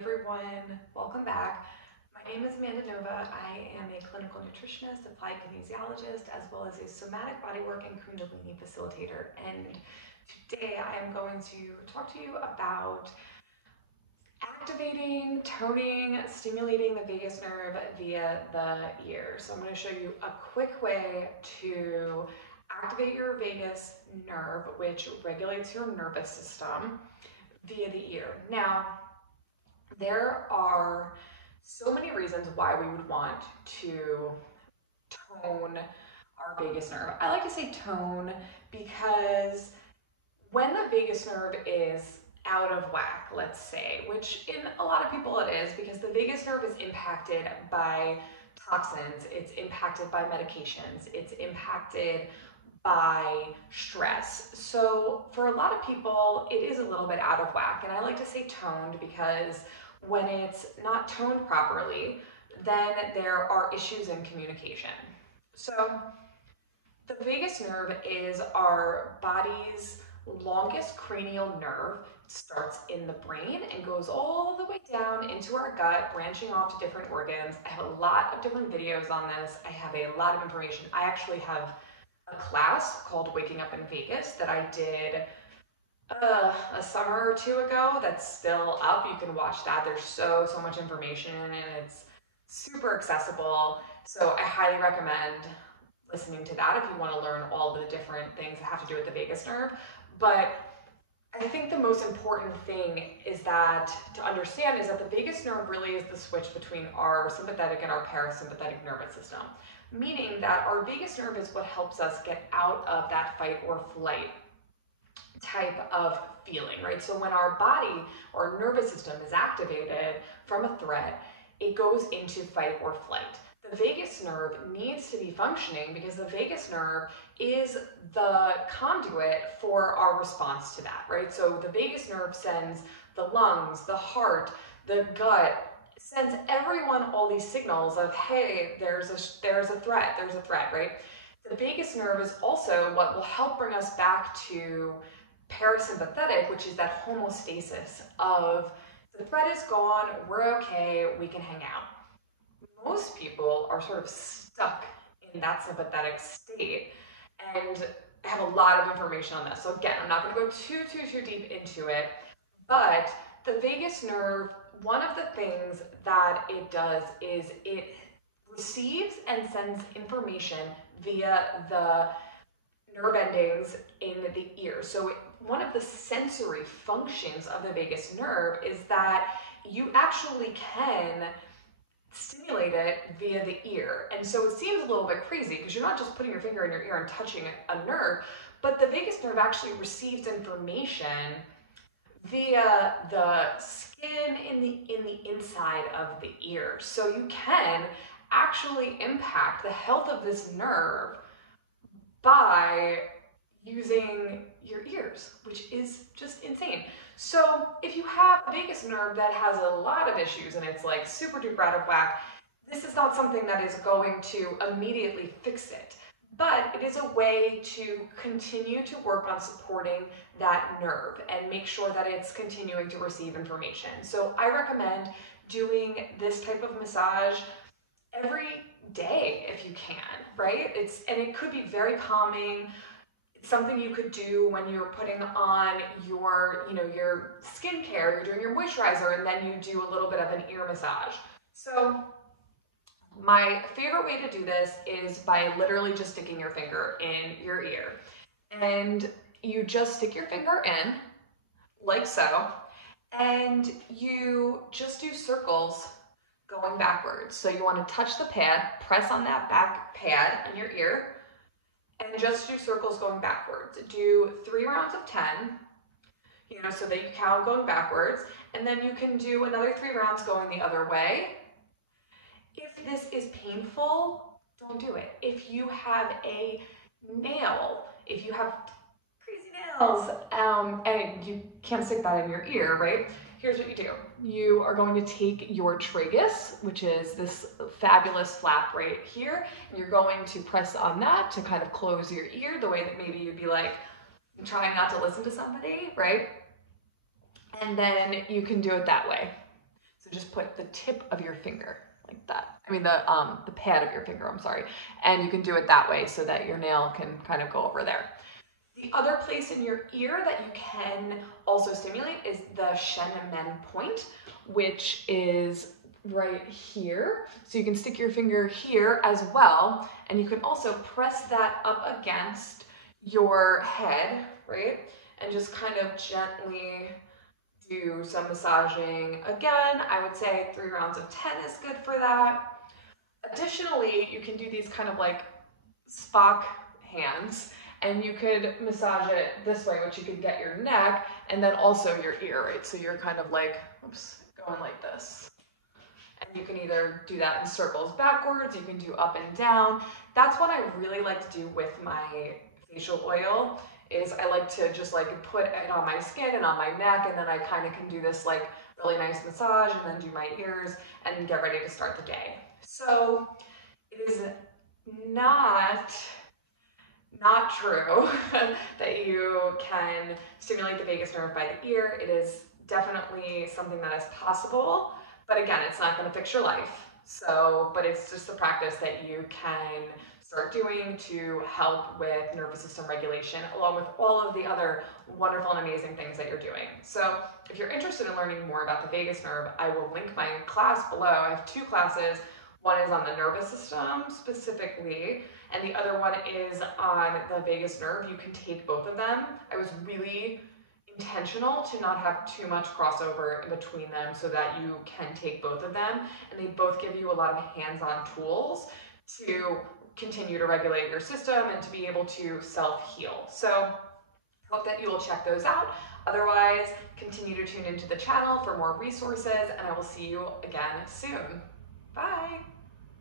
Everyone, welcome back. My name is Amanda Nova. I am a clinical nutritionist, applied kinesiologist, as well as a somatic bodywork and Kundalini facilitator. And today I am going to talk to you about activating, toning, stimulating the vagus nerve via the ear. So I'm going to show you a quick way to activate your vagus nerve, which regulates your nervous system via the ear. Now, there are so many reasons why we would want to tone our vagus nerve. I like to say tone because when the vagus nerve is out of whack, let's say, which in a lot of people it is, because the vagus nerve is impacted by toxins, it's impacted by medications, it's impacted by stress. So for a lot of people, it is a little bit out of whack. And I like to say toned because when it's not toned properly, then there are issues in communication. So the vagus nerve is our body's longest cranial nerve. It starts in the brain and goes all the way down into our gut, branching off to different organs. I have a lot of different videos on this. I have a lot of information. I actually have a class called Waking Up in Vagus that I did a summer or two ago that's still up. You can watch that. There's so much information and it's super accessible. So I highly recommend listening to that if you want to learn all the different things that have to do with the vagus nerve. But I think the most important thing is that to understand is that the vagus nerve really is the switch between our sympathetic and our parasympathetic nervous system, meaning that our vagus nerve is what helps us get out of that fight or flight type of feeling, right? So when our body or nervous system is activated from a threat, it goes into fight or flight. The vagus nerve needs to be functioning because the vagus nerve is the conduit for our response to that, right? So the vagus nerve sends the lungs, the heart, the gut, sends everyone all these signals of, hey, there's a threat, right? The vagus nerve is also what will help bring us back to parasympathetic, which is that homeostasis of the threat is gone, we're okay, we can hang out. Most people are sort of stuck in that sympathetic state, and I have a lot of information on this. So again, I'm not going to go too deep into it, but the vagus nerve, one of the things that it does is it receives and sends information via the nerve endings in the ear. So one of the sensory functions of the vagus nerve is that you actually can stimulate it via the ear. And so it seems a little bit crazy because you're not just putting your finger in your ear and touching a nerve, but the vagus nerve actually receives information via the skin in the inside of the ear. So you can actually impact the health of this nerve by using your ears, which is just insane. So if you have a vagus nerve that has a lot of issues and it's like super duper out of whack, this is not something that is going to immediately fix it, but it is a way to continue to work on supporting that nerve and make sure that it's continuing to receive information. So I recommend doing this type of massage every day if you can, right? And it could be very calming. It's something you could do when you're putting on your skincare, you're doing your moisturizer, and then you do a little bit of an ear massage. So my favorite way to do this is by literally just sticking your finger in your ear. And you just stick your finger in, like so, and you just do circles going backwards. So you want to touch the pad, press on that back pad in your ear, and just do circles going backwards. Do 3 rounds of 10, so that you count going backwards, and then you can do another 3 rounds going the other way. If this is painful, don't do it. If you have a nail, if you have crazy nails, and you can't stick that in your ear, right? Here's what you do. You are going to take your tragus, which is this fabulous flap right here, and you're going to press on that to kind of close your ear, the way that maybe you'd be like trying not to listen to somebody, right? And then you can do it that way. So just put the tip of your finger like that. I mean the pad of your finger, I'm sorry. And you can do it that way so that your nail can kind of go over there. The other place in your ear that you can also stimulate is the Shen Men point, which is right here. So you can stick your finger here as well, and you can also press that up against your head, right? And just kind of gently do some massaging. Again, I would say 3 rounds of 10 is good for that. Additionally, you can do these kind of like Spock hands, and you could massage it this way, which you could get your neck and then also your ear, right? So you're kind of like, oops, going like this. And you can either do that in circles backwards, you can do up and down. That's what I really like to do with my facial oil, is I like to just like put it on my skin and on my neck, and then I kind of can do this like really nice massage and then do my ears and get ready to start the day. So it is not true that you can stimulate the vagus nerve by the ear. It is definitely something that is possible, but again, it's not going to fix your life. So, but it's just the practice that you can start doing to help with nervous system regulation, along with all of the other wonderful and amazing things that you're doing. So if you're interested in learning more about the vagus nerve, I will link my class below. I have 2 classes. One is on the nervous system specifically, and the other one is on the vagus nerve. You can take both of them. I was really intentional to not have too much crossover in between them so that you can take both of them, and they both give you a lot of hands-on tools to continue to regulate your system and to be able to self-heal. So hope that you will check those out. Otherwise, continue to tune into the channel for more resources, and I will see you again soon. Bye.